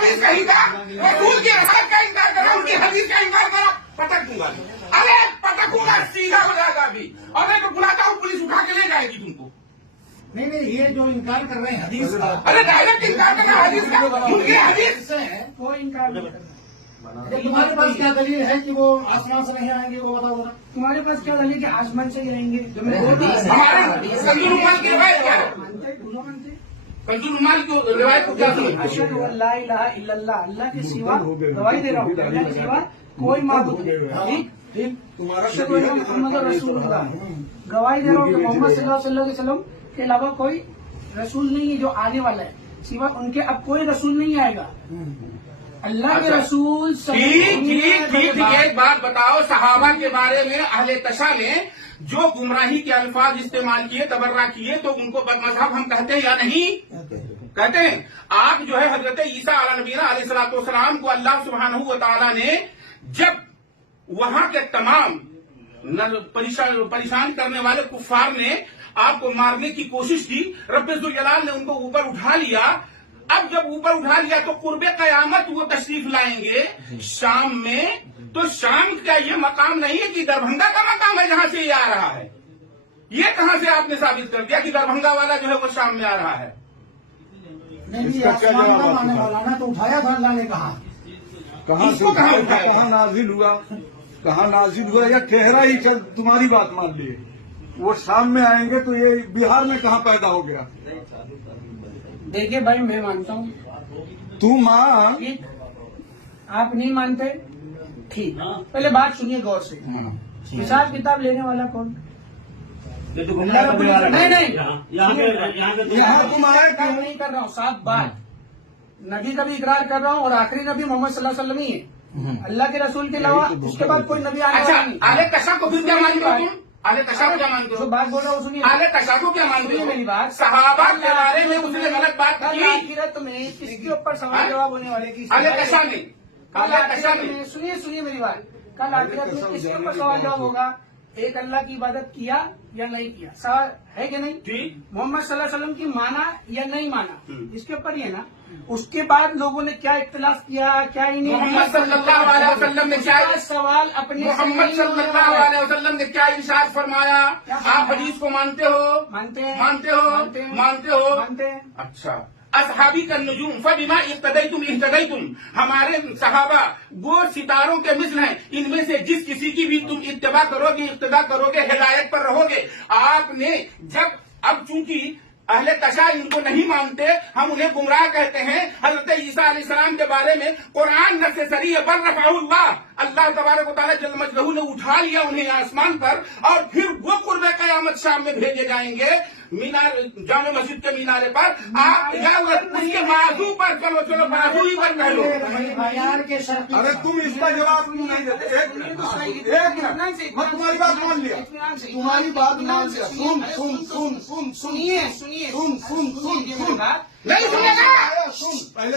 حدیث کہیں کا رسول کی رسالت کا انکار کرا, ان کی حدیث کا انکار کرا, پٹک دوں گا. ارے پٹکوں گا, سیدھا ہو جائے گا ابھی. اور میں تو بلاتا ہوں, پولیس اٹھا کے لے جائے گی تم کو. نہیں یہ جو انکار کر رہے ہیں حدیث کا, ارے ڈائریکٹ انکار کرنا حدیث کا, ان کی حدیث سے ہے کوئی انکار نہیں کرنا. تمہارے پاس کیا دلیل ہے کہ وہ آسمان سے نہیں آئیں گے, وہ بتاؤ ذرا. تمہارے پاس کیا دلیل کہ آسمان سے گریں گے؟ ہمارے کنزول عمال کی روایت کیا ہے؟ کنزول عمال کی روایت کو کیا سمجھتے اشہد ان لا الہ الا اللہ, اللہ کے سوا گواہی دے رہا ہوں, اللہ کے سوا کوئی معبود نہیں. ٹھیک, اشہد ان محمد رسول اللہ, گواہی دے رہا ہوں کہ محمد صلی اللہ علیہ وسلم کے علاوہ کوئی رسول نہیں ہے جو آنے والا ہے, سوا ان کے اب کوئی رسول نہیں آئے گا. اللہ کے رسول ٹھیک. ایک بات بتاؤ, صحابہ کے بارے میں اہل تشا نے جو گمراہی کے الفاظ استعمال کیے, تبرہ کیے, تو ان کو بد مذہب ہم کہتے ہیں یا نہیں کہتے ہیں؟ آپ جو ہے حضرت عیسیٰ علیہ نبینا علیہ الصلوۃ والسلام کو اللہ سبحانہ و تعالیٰ نے جب وہاں کے تمام پریشان کرنے والے کفار نے آپ کو مارنے کی کوشش کی, رب ذوالجلال نے ان کو اوپر اٹھا لیا. اب جب اوپر اٹھا لیا تو قرب قیامت وہ تشریف لائیں گے شام میں, تو شام کا یہ مقام نہیں ہے کہ دربھنگا کا مقام ہے جہاں سے یہ آ رہا ہے. یہ کہاں سے آپ نے ثابت کر دیا کہ دربھنگا والا جو ہے وہ شام میں آ رہا ہے؟ نہیں آسمان کا ماننے والا نا, تو اٹھایا تھا اللہ نے کہا. کہاں سے کہاں نازل ہوا, کہاں نازل ہوا, یا ٹھہرا ہی چل تمہاری بات مان لیے. وہ شام میں آئیں گے تو یہ بہار میں کہاں پیدا ہو گیا؟ دیکھیے بھائی, میں مانتا ہوں, تو مان. ٹھیک, آپ نہیں مانتے, ٹھیک, پہلے بات سنیے غور سے. حساب کتاب لینے والا کون؟ اللہ رب العالمین. نہیں تم آئے اقرار نہیں کر رہا ہوں, صاف بات. نبی کا بھی اقرار کر رہا ہوں, اور آخری نبی محمد صلی اللہ علیہ وسلم ہی ہے. اللہ کے رسول کے علاوہ اس کے بعد کوئی نبی آنے والا نہیں. اہل تشا کو پھر کیا مانتے ہو تم؟ اہل تشا کو کیا مانتے جو ہو؟ بات بول رہا ہوں سنیے. اہل تشا کو کیا مانتے ہو؟ میری بات, صحابہ کے بارے میں اس نے غلط بات کل کی. آخرت میں کس کے اوپر سوال جواب ہونے والے کی؟ اہل تشا نے, کل اہل تشا آخرت نے. میں, سنیے میری بات, کل آخرت میں کس کے اوپر سوال جواب ہوگا؟ ایک اللہ کی عبادت کیا یا نہیں کیا, سوال ہے کہ نہیں؟ ٹھیک, محمد صلی اللہ علیہ وسلم کی مانا یا نہیں مانا, اس کے اوپر ہی ہے نا. اس کے بعد لوگوں نے کیا اختلاف کیا, کیا ہی نہیں. محمد صلی اللہ علیہ وسلم نے کیا سوال اپنے محمد صلی اللہ علیہ وسلم نے کیا ارشاد فرمایا؟ آپ حدیث کو مانتے ہو؟ مانتے ہیں, مانتے ہو؟ مانتے ہو؟ مانتے ہیں. اچھا, اصحابی کا نجوم فبما اقتدیتم اہتدیتم, ہمارے صحابہ وہ ستاروں کے مثل ہیں, ان میں سے جس کسی کی بھی تم اتباع کرو گے, اقتداء کرو گے, ہدایت پر رہو گے. آپ نے جب, اب چونکہ اہل تشا ان کو نہیں مانتے, ہم انہیں گمراہ کہتے ہیں. حضرت عیسیٰ علیہ السلام کے بارے میں قرآن نص صریح ہے, بل رفعہ اللہ, اللہ تبارک و تعالیٰ جل مجدہ نے اٹھا لیا انہیں آسمان پر, اور پھر وہ قرب قیامت شام میں بھیجے جائیں گے مینار, جامع مسجد کے مینارے پر. آپ یا اس کے بازو پر, چلو بازو ہی پر کہہ لو. ارے تم اس کا جواب نہیں دیتے. ایک منٹ, میں تمہاری بات مان لیا, تمہاری بات مان لیا. سنیے نہیں سنے گا, پہلے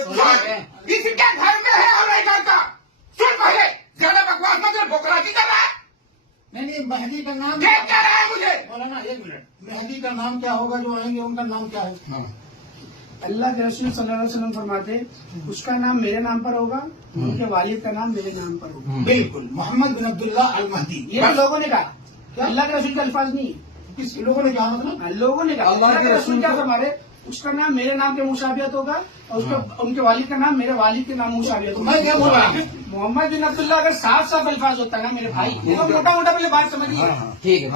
کسی کے گھر میں ہے اور نہیں کرتا. سن پہلے, زیادہ بکواس مت کر, بکراتی کر رہا ہے. نہیں مہدی کا نام دیکھ کیا رہا ہے مجھے؟ مولانا ایک منٹ, مہدی کا نام کیا ہوگا جو آئیں گے, ان کا نام کیا ہے؟ اللہ کے رسول صلی اللہ علیہ وسلم فرماتے اس کا نام میرے نام پر ہوگا, ان کے والد کا نام میرے نام پر ہوگا. بالکل, محمد بن عبداللہ المہدی. یہ تو لوگوں نے کہا, اللہ کے رسول کے الفاظ نہیں ہے. کس لوگوں نے کہا, مطلب لوگوں نے کہا اللہ کے رسول کیا فرماتے اس کا نام میرے نام کے مشابہت ہوگا, اور ان کے والد کا نام میرے والد کے نام مشابہت ہوگا. میں کیا بول رہا ہوں, محمد بن عبداللہ اگر صاف صاف الفاظ ہوتا ہے نا میرے بھائی, تو موٹا پہلے بات سمجھیے. ٹھیک ہے,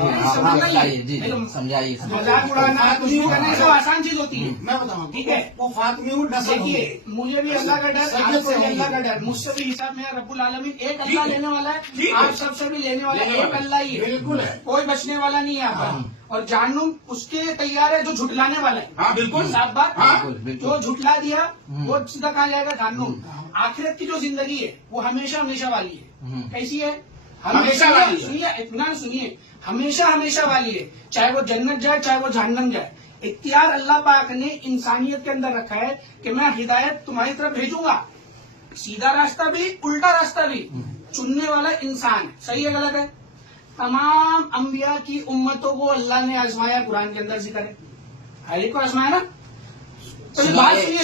سمجھائیے. مذاق اڑانا کچھ بھی کرنا سب آسان چیز ہوتی ہے. میں بتاؤں, ٹھیک ہے, وہ فاطمی نسل دیکھیے مجھے بھی اللہ کا ڈر, آپ کو بھی اللہ کا ڈر, مجھ سے بھی حساب میں رب العالمین ایک اللہ لینے والا ہے, آپ سب سے بھی لینے والا ہے, ایک اللہ ہی ہے. بالکل ہے, کوئی بچنے والا نہیں ہے آپ کا, اور جہنم اس کے تیار ہے جو جھٹلانے والا ہے. ہاں بالکل, صاف بات, بالکل. جو جھٹلا دیا وہ سیدھا کہاں جائے گا, جہنم. آخرت کی جو زندگی ہے وہ ہمیشہ ہمیشہ والی ہے. کیسی ہے؟ ہمیشہ والی ہے. سنیے, اطمینان سنیے, ہمیشہ ہمیشہ والی ہے. چاہے وہ جنت جائے چاہے وہ جہنم جائے, اختیار اللہ پاک نے انسانیت کے اندر رکھا ہے کہ میں ہدایت تمہاری طرف بھیجوں گا. سیدھا راستہ بھی الٹا راستہ بھی چننے والا انسان ہے. صحیح ہے غلط ہے؟ تمام انبیاء کی امتوں کو اللہ نے آزمایا, قرآن کے اندر ذکر ہے, ہر ایک کو آزمایا نا. تو یہ بات سنیے,